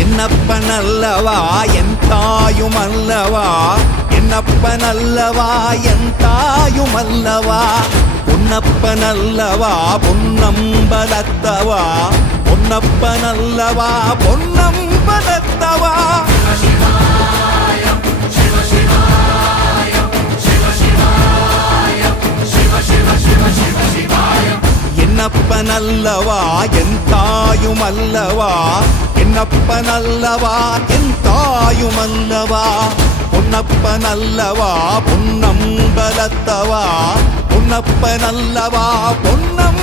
என்னப்பனல்லவா என் தாயுமல்லவா, என்னப்பனல்லவா என் தாயுமல்லவா, பொன்னப்பனல்லவா பொன்னம்பலத்தவா, பொன்னப்பனல்லவா பொன்னம்பலத்தவா. என்னப்பனல்லவா என் தாயுமல்லவா, என்னப்பனல்லவா என் தாயுமல்லவா, பொன்னப்பனல்லவா பொன்னம்பலத்தவா, பொன்னப்பனல்லவா பொன்னம்